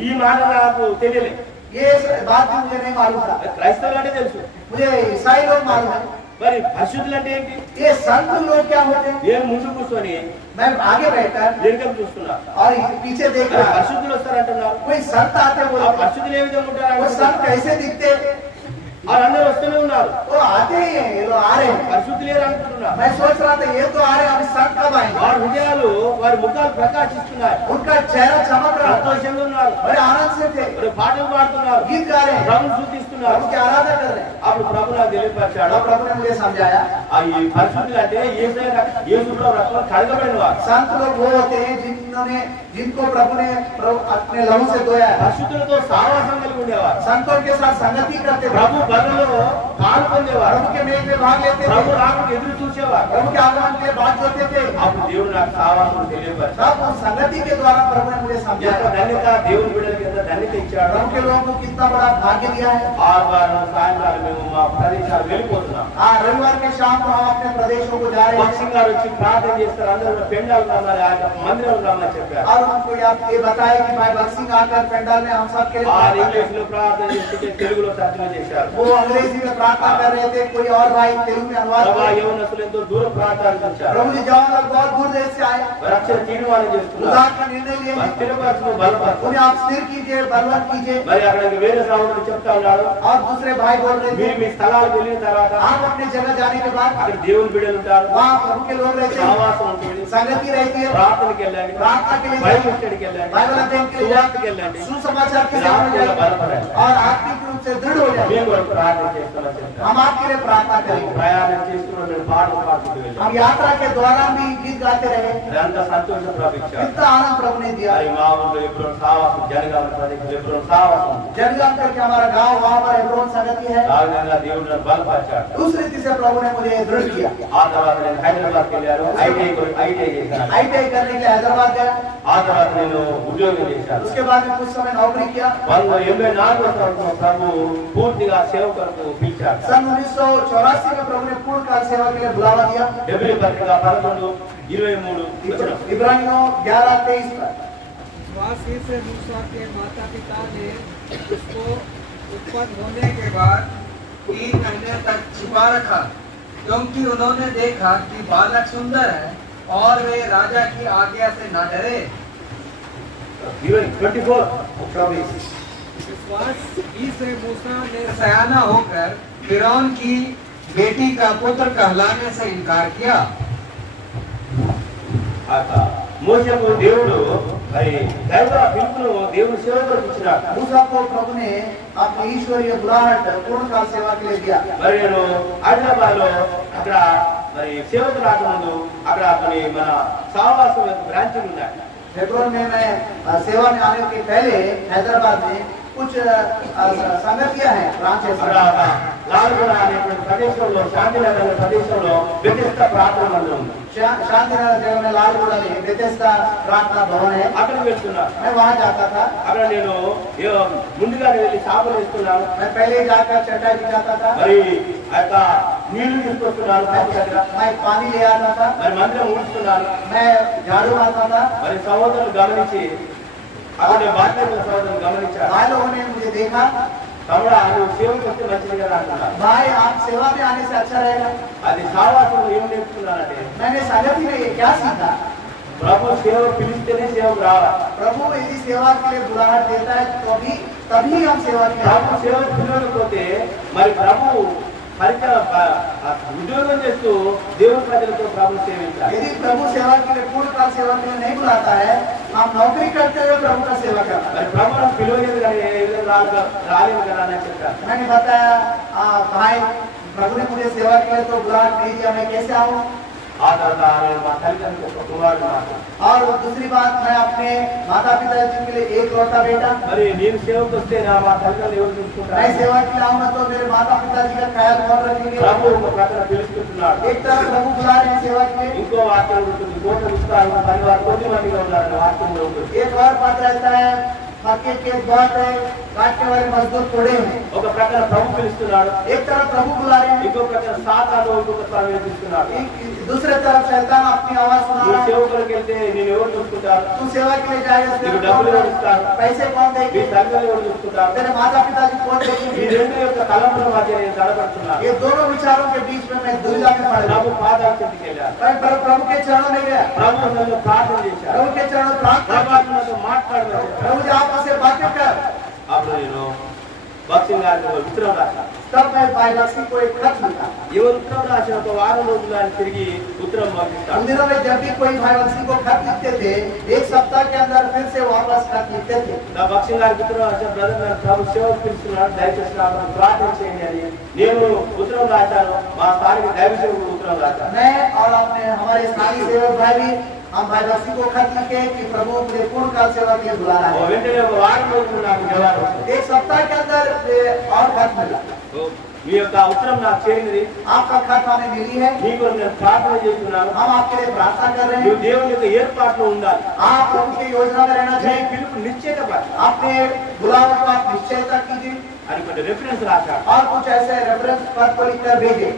ఈ మాట నాకు తెలియలే ये बात भी मुझे नहीं मालूम था, క్రైస్తవులు అంటే తెలుసు मुझे ईसाई लोग मालूम है। మరి పరిశుద్ధులు అంటే ఏంటి ये संत लोग क्या होते हैं? నేను ముందు కూర్చొని मैं आगे बैठकर వెనుకకు చూస్తున్నా और पीछे देख మరి रहा, పరిశుద్ధులు వస్తారంటున్నారు कोई संत आते ఆ बोलते, పరిశుద్ధులు ఏ విధంగా वो ఉంటారు संत कैसे दिखते? వాళ్ళందరూ వస్తూనే ఉన్నారు वो आते ही हैं, ये लोग आ रहे हैं। పరిశుద్ధులు అనుకుంటున్నారు मैं सोच रहा था ये तो आ रहे हैं, अभी संत कब आएंगे? వారి హృదయాలు వారి ముఖాలు ప్రకాశిస్తున్నాయి उनका चेहरा चमक रहा, సంతోషంగా ఉన్నారు बड़े आनंद से थे, మరి పాటలు పాడుతున్నారు गीत गा रहे हैं, ప్రభుని స్తుతిస్తున్నారు प्रभु की आराधना कर रहे हैं। అప్పుడు ప్రభు నాకు తెలియపరిచాడు और प्रभु ने मुझे समझाया, ఈ పరిశుద్ధులు అంటే యేసులో రక్తం కడగబడిన వారు संत लोग वो होते हैं जिनको प्रभु ने अपने लहू से धोया है। పరిశుద్ధులతో సావాసం కలిగి ఉండేవారు संतों के साथ संगति करते थे, ప్రభు బలలో పాలు పొందేవారు प्रभु के मेल में भाग लेते थे, ప్రభు రాకకు ఎదురు చూసేవారు प्रभु के आगमन के लिए बात करते थे। అప్పుడు దేవుడు నాకు సావాసం తెలియపరిచాడు तब उस संगति के द्वारा प्रभु ने मुझे ఎంత समझाया, ధన్యత దేవుని బిడ్డలకి ఎంత ధన్యత ఇచ్చాడు प्रभु के लोगों को कितना बड़ा भाग्य दिया है। ఆదివారం సాయంత్రం మేము మా ప్రదేశాలు వెళ్ళిపోతున్నాం हाँ, रविवार के शाम को हम अपने प्रदेशों को जा रहे हैं పక్షి గారు వచ్చి ప్రార్థన చేస్తారు అందరూ కూడా పెండాలు రమ్మని ఆ మందిరం రమ్మని చెప్పారు और उनको ये बताया कि भाई बक्सिंग आकर पंडाल में हम सब के लिए ఆ प्रार्थना ఇంగ్లీష్ करें। లో ప్రార్థన చేస్తుంటే తెలుగులో తర్జుమా చేశారు वो अंग्रेजी में प्रार्थना कर रहे थे, कोई और भाई तेलुगु में अनुवाद ప్రభా कर। యవనస్తులు ఎంతో దూర ప్రాంతాలకు వచ్చారు प्रभु जी जवान लोग बहुत दूर देश से आए, రక్షణ తీర్మానం చేస్తున్నారు उद्धार का निर्णय लिए, స్థిరపరచు బలపరచు उन्हें आप स्थिर कीजिए, बलवंत कीजिए। మరి అక్కడికి వేరే సహోదరులు చెప్తా ఉన్నారు और दूसरे भाई बोल रहे మీరు थे, మీ స్థలాలకు వెళ్ళిన తర్వాత आप अपने जगह जाने के बाद అక్కడ దేవుని బిడ్డలు ఉంటారు वहाँ प्रभु के लोग रहते हैं, సహవాసం ఉంటుంది संगति रहती है, ప్రార్థనకి వెళ్ళండి प्रार्थना के लिए బైబిల్ స్టడీకి వెళ్ళండి बाइबल अध्ययन के लिए సువార్తకి వెళ్ళండి सुसमाचार के सेवा में ఆత్మలో जाए బలపడండి और आत्मिक रूप से दृढ़ हो जाए। మేము కూడా ప్రార్థన చేస్తామని చెప్తారు हम आपके लिए प्रार्थना करेंगे। ప్రయాణం చేస్తున్న మేము పాటలు పాడుతూ వెళ్ళాం हम यात्रा के दौरान भी गीत गाते रहे, ఎంత సంతోషం ప్రాపించారు कितना आनंद प्रभु ने दिया। మరి మా ఊళ్ళో ఎప్పుడు సావాసం జనగామ ప్రదేశంలో ఎప్పుడు సావాసం जनगाम करके हमारा गांव, वहाँ पर हेब्रोन संगति है। ఆ విధంగా దేవుడు నన్ను బలపరిచాడు उस रीति से प्रभु ने मुझे दृढ़ किया। ఆ తర్వాత నేను హైదరాబాద్కి వెళ్ళాను ఐటీఐ చేశాను ITI करने के लिए हैदराबाद गया, ఆ తర్వాత నేను ఉద్యోగం చేశాను उसके बाद में कुछ समय नौकरी किया। 84 సంవత్సరం ప్రభు పూర్తిగా సేవ కొరకు పిలిచాడు सन 1984 में प्रभु ने पूर्ण काल सेवा के लिए बुलावा दिया। ఫిబ్రవరి పత్రిక 11:23 వచనం इब्रानियों 11:23 पर विश्वास ही से मूसा के माता पिता ने उसको उत्पन्न होने के बाद 3 महीने तक छिपा रखा, क्योंकि उन्होंने देखा कि बालक सुंदर है और वे राजा की आज्ञा से न डरे। 24 विश्वास ही से मूसा ने सयाना होकर फिरौन की बेटी का पुत्र कहलाने से इनकार किया। మోషకు దేవుడు మరి దైవ పిలుపును దేవుడు సేవ కొరకు ఇచ్చినాడు मूसा को प्रभु ने अपनी ईश्वरीय बुलाहट पूर्ण काल सेवा के लिए दिया। మరి నేను హైదరాబాద్ లో అక్కడ మరి సేవకు రాకముందు అక్కడ కొన్ని మన సావాసం యొక్క బ్రాంచ్లు ఉన్నాయి हेब्रोन में मैं सेवा में आने के पहले हैदराबाद में कुछ संगतियां हैं, ब्रांचेस అక్కడ లాల్గొండ అనేటువంటి ప్రదేశంలో శాంతినగర్ అనే ప్రదేశంలో వ్యతిష్ట ప్రార్థన మందిరం ఉంది. शांतिनगर जगह में लालगुड़ा में बेतेस्ता प्रार्थना भवन है। అక్కడికి వెళ్తున్నాను. मैं वहाँ जाता था। అక్కడ నేను ముందుగానే వెళ్ళి చేపలు వేస్తున్నాను. मैं पहले जाकर चटाई बिछाता था। మరి ఆ యొక్క నీళ్లు తీసుకొస్తున్నాను. मैं पानी ले आता था। మరి మందిరం ఊడుస్తున్నాను. मैं झाड़ू मारता था। మరి సహోదరులు గమనించి అక్కడ బాధ్యతల సహోదరులు గమనించారు. भाई लोगों ने मुझे देखा, తమ్ముడా నువ్వు సేవకు వస్తే మంచిది కదా అంటున్నారు. भाई आप सेवा में आने से अच्छा रहेगा। అది సావాసంలో ఏం నేర్చుకున్నానంటే मैंने संगति में ये क्या सीखा, ప్రభు సేవ పిలిస్తేనే సేవకు రావాలి. प्रभु यदि सेवा के लिए बुलाहट देता है तो तभी हम सेवा के लिए ప్రభు సేవకు పిలవకపోతే మరి ప్రభు ఉద్యోగం చేస్తూ దేవుని ప్రజలతో ప్రభు సేవించాలి. यदि प्रभु सेवा के लिए पूर्ण काल सेवा के लिए नहीं बुलाता है, हम नौकरी करते हुए प्रभु का सेवा करना। మరి ప్రభుత్వం పిలవలేదు కానీ రాలేదు కదా అని చెప్పారు. मैंने बताया भाई प्रभु ने मुझे सेवा के लिए तो बुलाहट नहीं दिया, मैं कैसे आऊँ। ఆ తర్వాత నేను మా తల్లిదండ్రులకు ఒక కుమారుడు నాకు. और दूसरी बात, मैं अपने माता पिता जी के लिए एक लौटा बेटा। మరి నేను సేవకు వస్తే నా మా తల్లిదండ్రులు ఎవరు చూసుకుంటారు? मैं सेवा के लिए आऊंगा तो मेरे माता पिता जी का ख्याल कौन रखेंगे। ప్రభు ఒక ప్రకటన పిలుస్తున్నాడు. एक तरफ प्रभु बुला रहे हैं सेवा के लिए, ఇంకో వాక్యం ఉంటుంది. కోట విస్తారం పరివారం 9 మందిగా ఉన్నారని వాక్యంలో ఉంటుంది. एक और बात रहता है मक्के के बहुत है, काटने वाले मजदूर थोड़े हैं। ఒక ప్రకటన ప్రభు పిలుస్తున్నాడు. एक तरफ प्रभु बुला रहे हैं, ఇంకో ప్రకటన సాతాను ఇంకొక ప్రవేశిస్తున్నాడు. दूसरे तरफ शैतान अपनी आवाज सुना నువ్వు रहा है। సేవకులకు వెళ్తే నేను ఎవరు చూసుకుంటారు? तू सेवा के लिए जाएगा, నీకు డబ్బులు ఎవరు ఇస్తారు? पैसे कौन మీ देंगे, తల్లిదండ్రులు ఎవరు చూసుకుంటారు? तेरे माता पिता जी कौन ఈ देखेंगे। రెండు యొక్క తలంపుల మధ్య నేను తడబడుతున్నాను. ये दोनों विचारों के बीच में मैं दुविधा में पड़ गया। ప్రభు పాదాల చెంతకి వెళ్ళాను. मैं प्रभु के चरणों में गया, ప్రభు నన్ను ప్రార్థన చేశాడు. प्रभु के चरणों में प्रार्थना, ప్రభు నాతో మాట్లాడమని చెప్పాడు. प्रभु जी आपस से बातें कर। అప్పుడు నేను భక్సింగ్ గారికి ఒక ఉత్తరం రాశాను. तब मैं भाई बक्सी को एक खत लिखा। ఎవరు ఉత్తరం రాసిన ఒక వారం రోజులు ఆయన తిరిగి ఉత్తరం పంపిస్తాడు. उन दिनों में जब भी कोई भाई बक्सी को खत लिखते थे, एक सप्ताह के अंदर फिर से वापस खत लिखते थे। నా భక్సింగ్ గారికి ఉత్తరం రాసిన బ్రదర్ నాకు ప్రభు సేవకు పిలుస్తున్నాడు, దయచేసి నాకు ప్రార్థన చేయండి అని నేను ఉత్తరం రాశాను. మా స్థానిక దైవ సేవకుడు ఉత్తరం రాశాను. मैं और अपने हमारे स्थानीय सेवक भाई भी हम भाई बक्सी को खत लिखे कि प्रभु मुझे पूर्ण काल सेवा के लिए बुलाना है। వెంటనే ఒక వారం రోజులు నాకు జవాబు వచ్చింది. एक सप्ताह के अंदर और खत मिला। మీ యొక్క ఉత్తరం నాకు చేరినది. आपका खत हमें मिली है, నీకు నేను ప్రార్థన చేస్తున్నాను. हम आपके लिए प्रार्थना कर रहे నువ్వు हैं। దేవుని యొక్క ఏర్పాట్లో ఉండాలి. आप प्रभु की योजना में रहना నీ चाहिए, పిలుపు నిశ్చయపడాలి अपने बुलाव को आप निश्चयता कीजिए। అని కొన్ని రెఫరెన్స్ రాశాడు. और कुछ ऐसे रेफरेंस पद को लिखकर भेजे।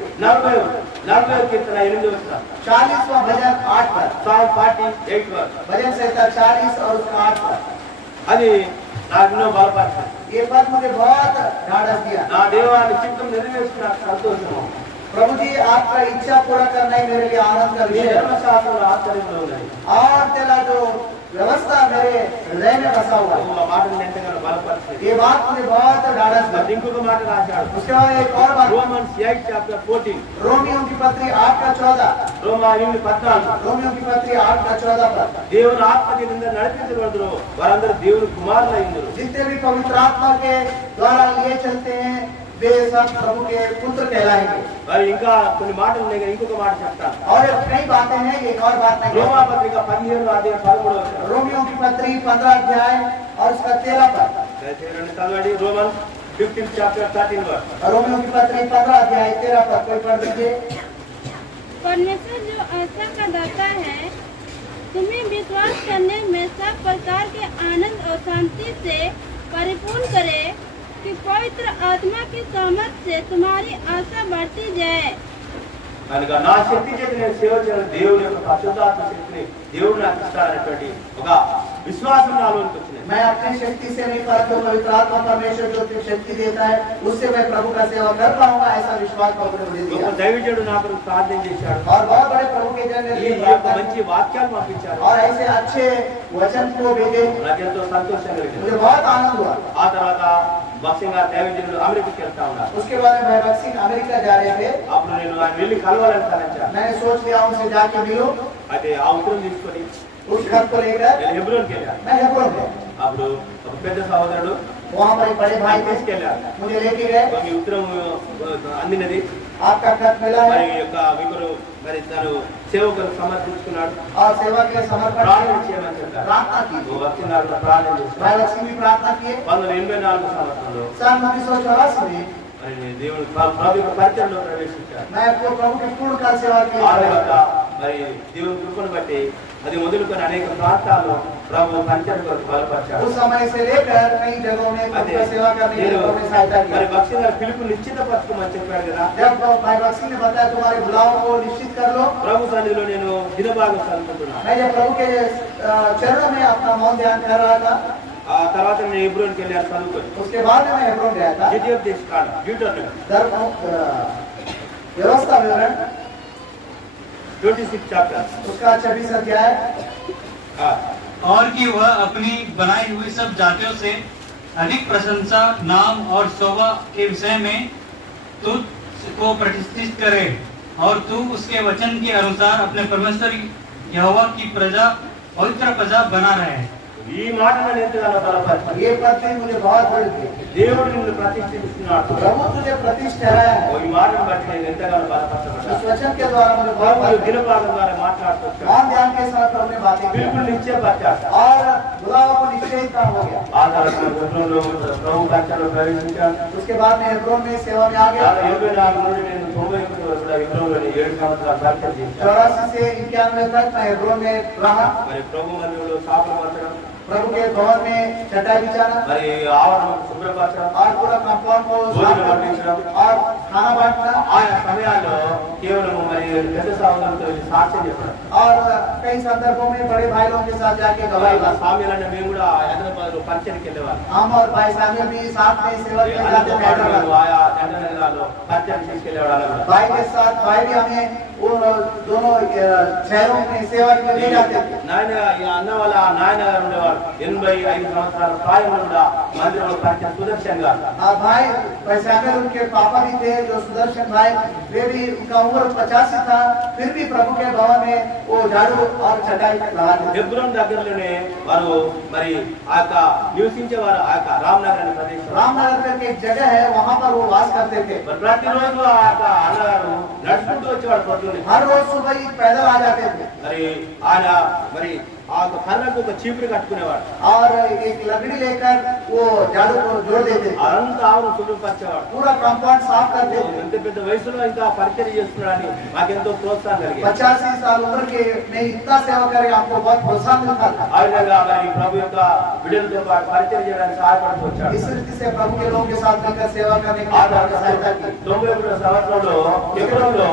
40 కీర్తన 8 వచనం. 40वां भजन 8 पर, Psalm 48 verse. भजन संहिता 40 और उसका 8 पर। అది నాకు ఎన్నో బలపరిచింది. ये पद मुझे बहुत ढाढ़स दिया। నా దేవాన్ని చిత్తం నెరవేర్చిన సంతోషము. प्रभु जी आपका इच्छा पूरा करना ही मेरे लिए आनंद का మీ विषय है। ధర్మశాస్త్రంలో ఆశ్చర్యంలో ఉన్నాయి. और तेरा जो व्यवस्था मेरे हृदय में बसा हुआ है, ఆ మాటను ఎంతగానో బలపరిచింది. ये बात मुझे बहुत ढाढ़स మరి दी। ఇంకొక మాట రాశాడు. उसके बाद एक और बात, రోమన్స్ 8:14. रोमियो की पत्री 8:14, రోమా 8:14. रोमियो की पत्री 8:14 पर, దేవుని ఆత్మ కింద నడిపించబడుదురు వారందరూ దేవుని కుమారులైందురు. जितने भी पवित्र आत्मा के द्वारा लिए चलते हैं वे सब प्रभु के पुत्र कहलाएंगे। మరి ఇంకా కొన్ని మాటలు ఉన్నాయి కానీ ఇంకొక మాట చెప్తాను. और कई बातें हैं, एक और बात मैं రోమా పత్రిక 15:13 रोमियो की पत्री 15 अध्याय और उसका 13 पर, చదవండి. Romans 15:13 verse. रोमियो की पत्री 15 अध्याय 13 पर कोई पढ़ दीजिए। परमेश्वर जो आशा का दाता है, तुम्हें विश्वास करने में सब प्रकार के आनंद और शांति से परिपूर्ण करे कि पवित्र आत्मा की सामर्थ से तुम्हारी आशा बढ़ती जाए। కనుక నా శక్తి చేత నేను సేవ చేయాలి. దేవుని యొక్క పరిశుద్ధాత్మ శక్తిని దేవుడు నాకు ఇస్తాడనేటువంటి ఒక విశ్వాసం నాలోకి వచ్చింది. मैं अपनी शक्ति से नहीं परंतु पवित्र आत्मा परमेश्वर जो शक्ति देता है उससे मैं प्रभु का सेवा कर पाऊंगा, ऐसा विश्वास प्रभु ने मुझे ఒక दिया। దైవజనుడు నా కొరకు ప్రార్థన చేశాడు. और बहुत बड़े प्रभु के जन ने ఈ ये యొక్క प्रार्थना మంచి వాక్యాలు పంపించారు. और ऐसे अच्छे वचन को भेजे, నాకెంతో సంతోషం కలిగింది. मुझे बहुत आनंद हुआ। ఆ తర్వాత భక్సింగ్ గారు దైవజనుడు అమెరికాకి వెళ్తా ఉన్నారు. उसके बाद में भैरव सिंह अमेरिका जा रहे थे। అప్పుడు నేను ఆయన వెళ్ళి కలవాలని తలంచాను. मैंने सोच लिया उनसे जाके मिलूं। అయితే ఆ ఉత్తరం తీసుకొని उस खत को लेकर నేను హెబ్రోన్కి వెళ్ళాను. मैं हेब्रोन गया। అప్పుడు ఒక పెద్ద సహోదరుడు वहाँ पर एक बड़े भाई थे, తీసుకెళ్ళారు. मुझे लेके गए। మీ ఉత్తరం అందినది. आपका खत मिला మరి है యొక్క వికరు మరి తను సేవకులకు సమర్పించుకున్నాడు. और सेवा के लिए समर्पण ప్రార్థన किया। చేయమని చెప్పారు. प्रार्थना की। భక్సింగ్ గారు ప్రార్థన చేస్తున్నారు. भैरव सिंह भी प्रार्थना किए। 1984 సంవత్సరంలో 1984 में మరి దేవుడు ప్రభు యొక్క పరిచయంలో ప్రవేశించాడు. मैं आपको प्रभु की पूर्ण काल सेवा की ఆ తర్వాత మరి దేవుని కృపను బట్టి అది మొదలుకొని అనేక ప్రాంతాల్లో ప్రభు పరిచయం కొరకు బలపరిచాడు. उस समय से लेकर कई जगहों में प्रभु की सेवा करने के लिए प्रभु ने सहायता మరి की। భక్తి గారు పిలుపు నిశ్చితపరచుకోమని చెప్పాడు కదా. जब भाई बख्शी ने बताया तुम्हारे बुलाव को निश्चित कर लो, ప్రభు సన్నిధిలో నేను దినభాగం చదువుకుంటున్నాను. मैं जब प्रभु के चरणों में अपना मौन ध्यान कर रहा था, ఆ తర్వాత నేను హెబ్రోన్కి వెళ్ళాను చదువుకొని. उसके बाद में मैं हेब्रोन गया था। ద్వితీయోపదేశ కాండం డ్యూటరోనమీ व्यवस्था विवरण 26 చాప్టర్. उसका 26 अध्याय। और कि वह अपनी बनाई हुई सब जातियों से अधिक प्रशंसा नाम और शोभा के विषय में तुझ को प्रतिष्ठित करे और तू उसके वचन के अनुसार अपने परमेश्वर यहोवा की प्रजा पवित्र प्रजा बना रहे। ఈ మాట నన్ను ఎంతగానో బలపరిచింది. ये पद मुझे बहुत बड़ी थी। దేవుడు నిన్ను ప్రతిష్ఠిస్తున్నాడు. प्रभु तुझे प्रतिष्ठा है। ఈ మాటను బట్టి నేను ఎంతగానో బలపరచబడ్డాను. इस वचन के द्वारा मुझे बहुत ప్రభు దినభాగం ద్వారా మాట్లాడుతున్నాడు. मौन ध्यान के साथ प्रभु ने बातें की పిలుపుని నిశ్చయపరిచాడు. और बुलाव को निश्चय काम हो गया। ఆ తర్వాత హెబ్రోన్లో ప్రభు పరిచయంలో ప్రవేశించాను. उसके बाद में हेब्रोन में सेवा में आ गया। 84 నుండి నేను 91 వరకు హెబ్రోన్లోని 7 సంవత్సరాలు పరిచయం చేశాను. 84 से 91 तक मैं हेब्रोन में रहा। మరి ప్రభు మందిరంలో శాపలు పరచడం, प्रभु के भवन में चटाई बिछाना మరి ఆవరణను శుభ్రపరచడం, और पूरा कंपाउंड को साफ करना और खाना बांटना ఆయా సమయాల్లో కేవలం మరి పెద్ద సహోదరులతో వెళ్ళి సాక్ష్యం చెప్పడం. और कई संदर्भों में बड़े भाई लोगों के साथ जाके गवाही అలాగే సామ్యులన్న మేము కూడా హైదరాబాద్ లో పరిచయకి వెళ్ళేవాళ్ళం. हम और भाई सामिल भी साथ में सेवा के लिए जाते थे। ఆయా దండ నగరాల్లో పరిచయం తీసుకెళ్లేవాళ్ళు. भाई के साथ भाई भी हमें उन दोनों शहरों में सेवा के लिए जाते थे। నాయన ఈ అన్న వాళ్ళ నాయన గారు ఉండేవారు. 85 సంవత్సరాల ప్రాయంలో కూడా మందిరంలో పరిచయం సుదర్శన్ గారు. भाई सामिल उनके पापा भी थे जो सुदर्शन भाई, वे भी उनका उम्र 85 था, फिर भी प्रभु के भवन में वो झाड़ू और चटाई लगा थे। హెబ్రోన్ దగ్గరలోనే వారు మరి ఆ యొక్క నివసించేవారు. ఆ యొక్క రామనగర్ అనే ప్రదేశం, रामनगर करके एक जगह है, वहाँ पर वो वास करते थे। మరి ప్రతిరోజు ఆ యొక్క అన్నగారు నడుచుకుంటూ వచ్చేవాడు పొద్దున్నే. हर रोज सुबह ही पैदल आ जाते थे మరి ఆయన మరి ఆ యొక్క కర్రకు ఒక చీపురు కట్టుకునేవాడు. और एक लकड़ी लेकर वो झाड़ू को जोड़ देते थे, అదంతా ఆవును శుభ్రపరిచేవాడు. पूरा कंपाउंड साफ करते थे। ఎంత పెద్ద వయసులో ఇంకా పరిచయం చేస్తున్నాడని మాకెంతో ప్రోత్సాహం కలిగింది. 85 साल उम्र के में इतना सेवा करे, आपको बहुत प्रोत्साहन मिलता था। ఆ విధంగా మరి ప్రభు యొక్క బిడ్డలతో పాటు పరిచయం చేయడానికి సహాయపడుతూ వచ్చాడు. इस रीति से प्रभु के लोगों के साथ मिलकर सेवा करने ఆ की తర్వాత सहायता की। 91 సంవత్సరంలో హెబ్రోన్లో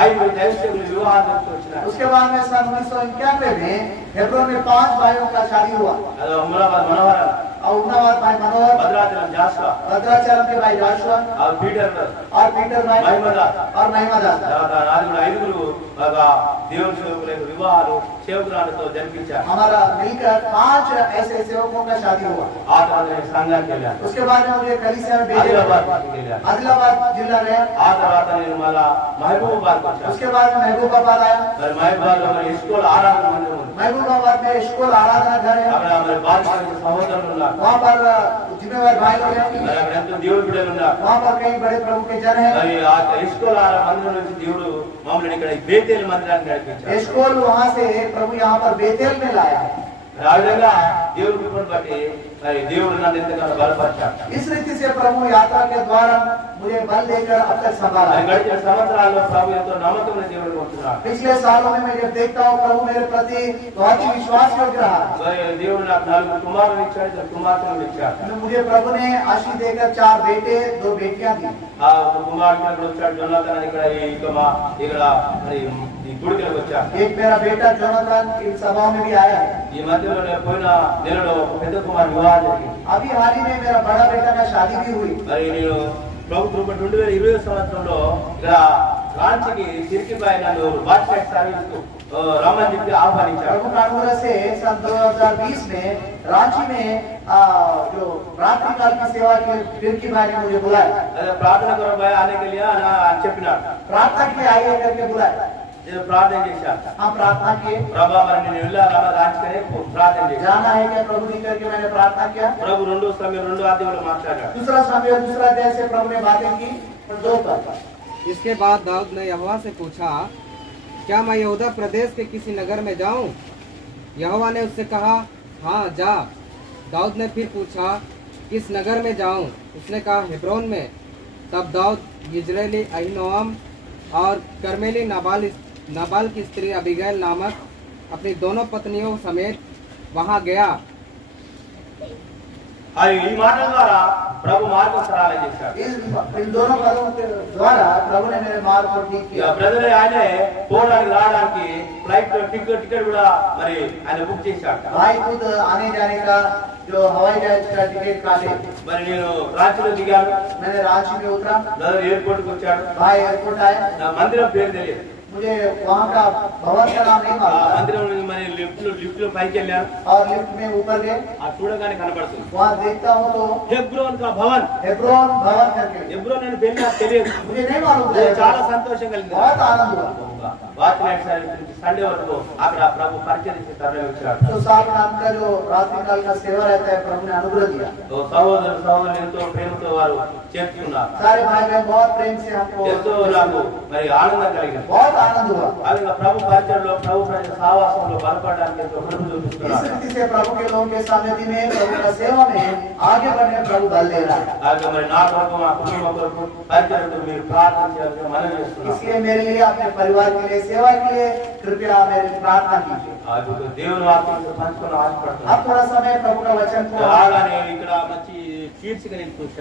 5 దైవసేవకులు వివాహం జరుగుతూ వచ్చినారు. उसके बाद में सन 1991 में हेब्रोन में 5 भाइयों का शादी हुआ అది ఉమరాబాద్ మనోహరం, और उन्नाबाद भाई मनोहर, భద్రాచలం జాషువా, भद्राचलम के भाई जाशुआ ఆ పీటర్ और पीटर भाई మహిమదాస్, और महिमादास। తర్వాత నాది కూడా 5 బాగా దేవుని సేవకుల యొక్క వివాహాలు సేవకురాలతో జరిపించారు. हमारा मिलकर 5 ऐसे सेवकों का शादी हुआ। ఆ తర్వాత నేను సంఘానికి వెళ్ళాను. उसके बाद में मुझे कलीसिया में भेजा, ఆదిలాబాద్కి వెళ్ళాను. आदिलाबाद जिला गया। ఆ తర్వాత నేను మళ్ళా మహబూబాబాద్కి వచ్చాను. उसके बाद में महबूबाबाद आया। మరి మహబూబాబాద్లో మరి ఇస్కోల్ ఆరాధన మందిరం ఉంది. महबूबाबाद में स्कूल आराधना घर है, అక్కడ మరి బాధ్యత సహోదరులు ఉన్నారు. वहाँ पर जिम्मेवार भाई लोग हैं, మరి అక్కడ ఎంతో దేవుడి బిడ్డలు ఉన్నారు. वहाँ पर कई बड़े प्रभु के जन हैं। మరి ఆ ఇస్కోల్ ఆరాధన మందిరం నుంచి దేవుడు మమ్మల్ని ఇక్కడ ఈ బేతేలు మందిరానికి నడిపించాడు. स्कूल वहाँ से प्रभु यहाँ पर बेतेल में लाया। మరి ఆ విధంగా దేవుడి కృపను బట్టి మరి దేవుడు నన్ను ఎంతగానో బలపరిచాడు. इस रीति से प्रभु यात्रा के द्वारा मुझे बल देकर अब तक संभाला। మరి గడిచిన సంవత్సరాల్లో ప్రభు ఎంతో నమ్మకమైన దేవుడు ఉంటున్నాడు. पिछले सालों में मैं जब देखता हूँ प्रभु मेरे प्रति बहुत ही विश्वास योग्य रहा। మరి దేవుడు నాకు 4 కుమారులు ఇచ్చాడు, 2 కుమార్తెలు ఇచ్చాడు. मुझे प्रभु ने आशीष देकर 4 बेटे 2 बेटियां दी। ఆ కుమారుడు ఇక్కడ వచ్చాడు, జొనాథన్ అని ఇక్కడ ఇక్కడ మరి ఈ గుడికి వచ్చాడు. एक मेरा बेटा जोनाथन इन सभाओं में भी आया है। ఈ మధ్యలో పోయిన నెలలో ఒక పెద్ద కుమారుడు వివాహం జరిగింది. अभी हाल ही में मेरा बड़ा बेटा का शादी भी हुई। మరి నేను ప్రభుత్వ 2020 సంవత్సరంలో ఇక్కడ రాంచీకి తిరిగిపోయి నన్ను వాట్సాప్ సర్వీస్ రమ్మని చెప్పి ఆహ్వానించారు. प्रभु का अनुग्रह से सन 2020 में रांची में जो रात्रि काल की सेवा के फिरकी भाई ने मुझे बुलाया। అదే ప్రార్థన కొరకు ఆనే के लिए అని చెప్పినాడు. प्रार्थना के लिए आइए करके बुलाया। నేను ప్రార్థన చేశాను. हम प्रार्थना किए, ప్రభా మరి నేను వెళ్ళాలా రాంచీకనే ప్రార్థన చేశాను. जाना है क्या प्रभु जी करके मैंने प्रार्थना किया। ప్రభు 2 సమయం 2 అధ్యాయంలో మాట్లాడాడు. दूसरा समय और दूसरा अध्याय से प्रभु ने बातें की 2 पर। इसके बाद दाऊद ने यहोवा से पूछा, क्या मैं यहूदा प्रदेश के किसी नगर में जाऊं? यहोवा ने उससे कहा, हाँ जा। दाऊद ने फिर पूछा, किस नगर में जाऊं? उसने कहा, हेब्रोन में। तब दाऊद इजरायली अहीनोअम और कर्मेली नाबाल की स्त्री अबीगैल नामक अपनी दोनों पत्नियों समेत वहां गया। అది ఈ మాటల ద్వారా ప్రభు మార్గం సరళ చేశాడు. इन दोनों पदों के द्वारा प्रभु ने मेरे मार्ग को ठीक किया। బ్రదర్ ఆయనే పోవడానికి రావడానికి ఫ్లైట్ టికెట్ కూడా మరి ఆయన బుక్ చేశాడు. भाई खुद आने जाने का जो हवाई जहाज का टिकट काटे। మరి నేను రాంచీలో దిగాను. मैंने रांची में उतरा। బ్రదర్ ఎయిర్పోర్ట్ కు వచ్చాడు. भाई एयरपोर्ट आए। నా మందిరం పేరు తెలియదు. मुझे वहाँ का भवन का नाम नहीं मालूम। మందిరం మరి లిఫ్ట్ లో పైకి వెళ్ళాను. और लिफ्ट में ऊपर गए। ఆ చూడగానే కనబడుతుంది वहाँ देखता हूँ तो హెబ్రోన్ కా భవన్. हेब्रोन भवन करके। హెబ్రోన్ అని పేరు నాకు తెలియదు. मुझे नहीं मालूम था। చాలా సంతోషం కలిగింది. बहुत आनंद हुआ। వాచ్మెన్ సార్ సండే వరకు అక్కడ ప్రభు పరిచయం చేసి తరలి వచ్చాడు. तो सात नाम का जो रात्रि काल का सेवा रहता है प्रभु ने अनुग्रह दिया। तो సహోదరులు ఎంతో ప్రేమతో వారు చేస్తున్నారు. सारे भाई बहन बहुत प्रेम से हमको ఎంతో నాకు మరి ఆనందం కలిగింది. बहुत आनंद हुआ। అలాగే ప్రభు పరిచయంలో ప్రభు ప్రజల సహవాసంలో బలపడడానికి ఎంతో కృప इस చూపిస్తున్నారు. रीति से प्रभु के लोगों के सानिध्य में प्रभु का सेवा में आगे बढ़ने में प्रभु बल दे रहा है। అలాగే మరి నా కొరకు మా కుటుంబం కొరకు పరిచయంలో మీరు ప్రార్థన చేయాలని మనం చేస్తున్నాం. इसलिए मेरे लिए अपने परिवार के लिए सेवा के लिए कृपया मेरी प्रार्थना कीजिए। అది దేవుని వాక్యాన్ని పంచుకున్న ఆశపడుతున్నాను. अब थोड़ा समय प्रभु का वचन को అలాగే ఇక్కడ మంచి కీర్తిగా నేను చూశాను.